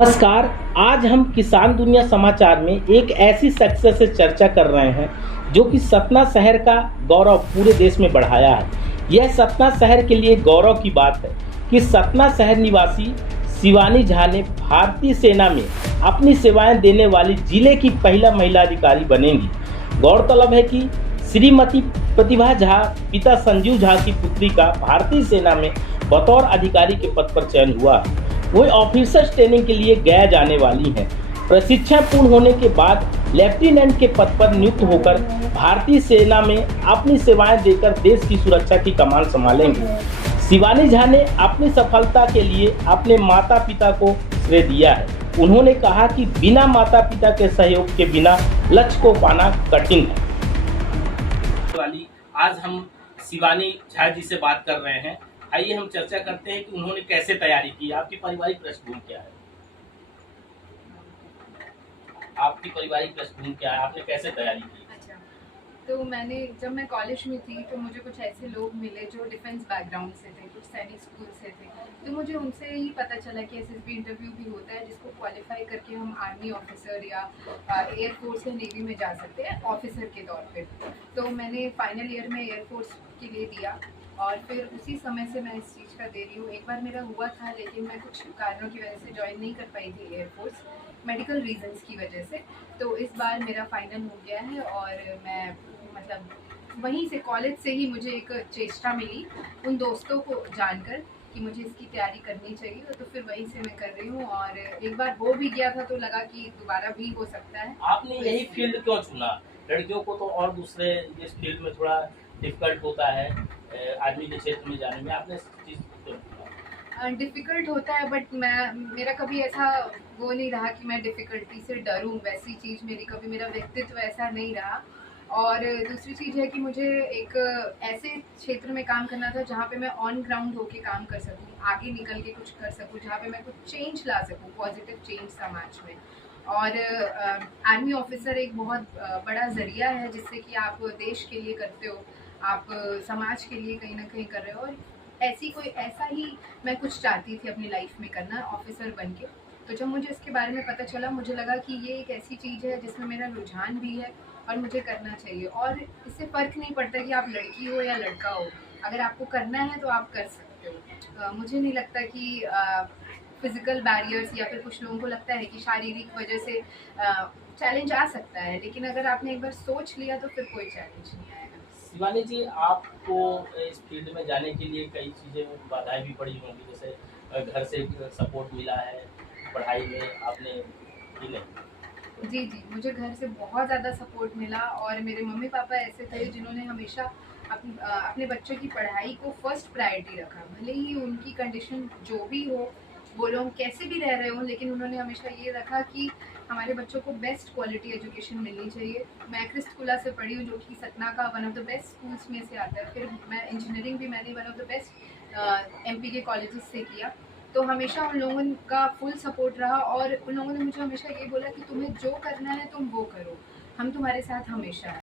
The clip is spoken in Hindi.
नमस्कार। आज हम किसान दुनिया समाचार में एक ऐसी शख्सियत से चर्चा कर रहे हैं जो कि सतना शहर का गौरव पूरे देश में बढ़ाया है। यह सतना शहर के लिए गौरव की बात है कि सतना शहर निवासी शिवानी झा ने भारतीय सेना में अपनी सेवाएं देने वाली जिले की पहला महिला अधिकारी बनेंगी। गौरतलब है कि श्रीमती प्रतिभा झा पिता संजीव झा की पुत्री का भारतीय सेना में बतौर अधिकारी के पद पर चयन हुआ। वही ऑफिसर्स ट्रेनिंग के लिए गया जाने वाली हैं। प्रशिक्षण पूर्ण होने के बाद लेफ्टिनेंट के पद पर नियुक्त होकर भारतीय सेना में अपनी सेवाएं देकर देश की सुरक्षा की कमान संभालेंगे। शिवानी झा ने अपनी सफलता के लिए अपने माता पिता को श्रेय दिया है। उन्होंने कहा कि बिना माता पिता के सहयोग के बिना लक्ष्य को पाना कठिन है। आज हम शिवानी झा जी से बात कर रहे हैं। आइए हम चर्चा करते हैं कि उन्होंने कैसे तैयारी की। आपकी पारिवारिक पृष्ठभूमि क्या है? आपने कैसे तैयारी की? अच्छा, तो जब मैं कॉलेज में थी तो मुझे कुछ ऐसे लोग मिले जो डिफेंस बैकग्राउंड से थे, कुछ सैनिक स्कूल से थे। तो मुझे उनसे ही पता चला कि एसएसबी इंटरव्यू भी होता है जिसको क्वालिफाई करके हम आर्मी ऑफिसर या एयरफोर्स या नेवी में जा सकते हैं ऑफिसर के तौर पे। तो मैंने फाइनल ईयर में एयरफोर्स के लिए दिया और फिर उसी समय से मैं इस चीज़ का दे रही हूँ। एक बार मेरा हुआ था लेकिन मैं कुछ कारणों की वजह से ज्वाइन नहीं कर पाई थी एयरफोर्स, मेडिकल रीजंस की वजह से। तो इस बार मेरा फाइनल हो गया है और मैं वहीं से कॉलेज से ही मुझे एक चेष्टा मिली उन दोस्तों को जानकर कि मुझे इसकी तैयारी करनी चाहिए, तो फिर वहीं से मैं कर रही हूँ। और एक बार हो भी गया था तो लगा कि दोबारा भी हो सकता है। आपने यही फील्ड क्यों चुना? लड़कियों को तो और दूसरे इस फील्ड में थोड़ा डिफिकल्ट होता है आर्मी के क्षेत्र में जाने में। आपने इस चीज क्यों चुना? डिफ़िकल्ट होता है बट मेरा कभी ऐसा वो नहीं रहा कि मैं डिफ़िकल्टी से डरूं। वैसी चीज़ मेरा व्यक्तित्व ऐसा नहीं रहा। और दूसरी चीज़ है कि मुझे एक ऐसे क्षेत्र में काम करना था जहाँ पे मैं ऑन ग्राउंड होके काम कर सकूँ, आगे निकल के कुछ कर सकूँ, जहाँ पे मैं कुछ चेंज ला सकूँ, पॉजिटिव चेंज समाज में। और आर्मी ऑफिसर एक बहुत बड़ा ज़रिया है जिससे कि आप देश के लिए करते हो, आप समाज के लिए कहीं ना कहीं कर रहे हो। और ऐसा ही मैं कुछ चाहती थी अपनी लाइफ में करना ऑफिसर बन के। तो जब मुझे इसके बारे में पता चला मुझे लगा कि ये एक ऐसी चीज़ है जिसमें मेरा रुझान भी है और मुझे करना चाहिए। और इससे फ़र्क नहीं पड़ता कि आप लड़की हो या लड़का हो, अगर आपको करना है तो आप कर सकते हो। मुझे नहीं लगता कि फिज़िकल बैरियर्स या फिर कुछ लोगों को लगता है कि शारीरिक वजह से चैलेंज आ सकता है, लेकिन अगर आपने एक बार सोच लिया तो फिर कोई चैलेंज नहीं आएगा। शिवानी जी, आपको इस फील्ड में जाने के लिए कई चीज़ें बाधाएं भी पड़ी होंगी, जैसे घर से सपोर्ट मिला है, पढ़ाई में आपने की नहीं? जी, मुझे घर से बहुत ज़्यादा सपोर्ट मिला और मेरे मम्मी-पापा ऐसे थे जिन्होंने हमेशा अपने बच्चों की पढ़ाई को फर्स्ट प्रायोरिटी रखा। भले ही उनकी कंडीशन जो भी हो, वो लोग कैसे भी रह रहे हों, लेकिन उन्होंने हमेशा ये रखा कि हमारे बच्चों को बेस्ट क्वालिटी एजुकेशन मिलनी चाहिए। मैं क्रिस्ट स्कूला से पढ़ी हूँ जो कि सतना का one of the best schools में से आता है। फिर मैं इंजीनियरिंग भी मैंने one of the best MP के कॉलेजेस से किया। तो हमेशा उन लोगों का फुल सपोर्ट रहा और उन लोगों ने मुझे हमेशा ये बोला कि तुम्हें जो करना है तुम वो करो, हम तुम्हारे साथ हमेशा हैं।